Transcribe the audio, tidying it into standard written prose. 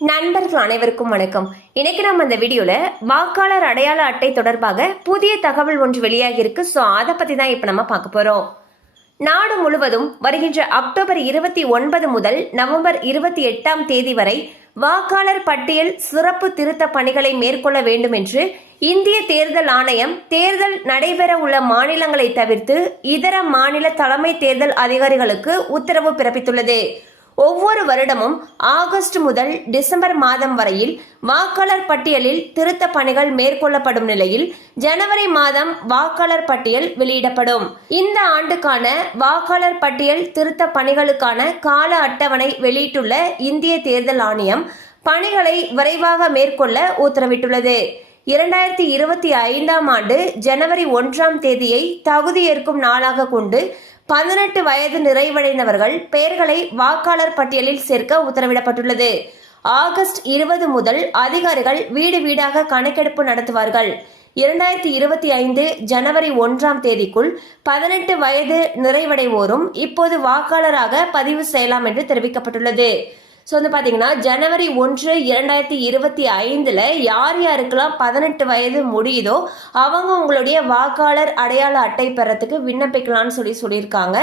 நண்பர்கள் அனைவருக்கும் வணக்கம். இன்னைக்கு நம்ம இந்த வீடியோல வாக்காளர் அடையாள அட்டை தொடர்பாக புதிய தகவல் ஒன்று வெளியாகி இருக்கு. ஸோ அதை பத்தி தான் இப்ப நம்ம பார்க்க போறோம். நாடு முழுவதும் வருகின்ற அக்டோபர் 29 முதல் நவம்பர் 28ஆம் தேதி வரை வாக்காளர் பட்டியல் சிறப்பு திருத்த பணிகளை மேற்கொள்ள வேண்டும் என்று இந்திய தேர்தல் ஆணையம் தேர்தல் நடைபெற உள்ள மாநிலங்களை தவிர்த்து இதர மாநில தலைமை தேர்தல் அதிகாரிகளுக்கு உத்தரவு பிறப்பித்துள்ளது. ஒவ்வொரு வருடமும் ஆகஸ்ட் முதல் டிசம்பர் மாதம் வரையில் வாக்காளர் பட்டியலில் திருத்த பணிகள் மேற்கொள்ளப்படும் நிலையில் ஜனவரி மாதம் வாக்காளர் பட்டியல் வெளியிடப்படும். இந்த ஆண்டுக்கான வாக்காளர் பட்டியல் திருத்த பணிகளுக்கான கால அட்டவணை வெளியிட்டுள்ள இந்திய தேர்தல் ஆணையம் பணிகளை விரைவாக மேற்கொள்ள உத்தரவிட்டுள்ளது. 2025ஆம் ஆண்டு ஜனவரி 1ஆம் தேதியை தகுதியேற்கும் நாளாக கொண்டு 18 வயது நிறைவடைந்தவர்கள் பெயர்களை வாக்காளர் பட்டியலில் சேர்க்க உத்தரவிடப்பட்டுள்ளது. ஆகஸ்ட் 20 முதல் அதிகாரிகள் வீடு வீடாக கணக்கெடுப்பு நடத்துவார்கள். 2025 ஜனவரி 1ஆம் தேதிக்குள் 18 வயது நிறைவடைவோரும் இப்போது வாக்காளராக பதிவு செய்யலாம் என்று தெரிவிக்கப்பட்டுள்ளது. ஸோ வந்து பார்த்தீங்கன்னா ஜனவரி 1, 2025 யார் யாருக்கெல்லாம் 18 வயது முடியுதோ அவங்க உங்களுடைய வாக்காளர் அடையாள அட்டை பெறத்துக்கு விண்ணப்பிக்கலாம்னு சொல்லியிருக்காங்க.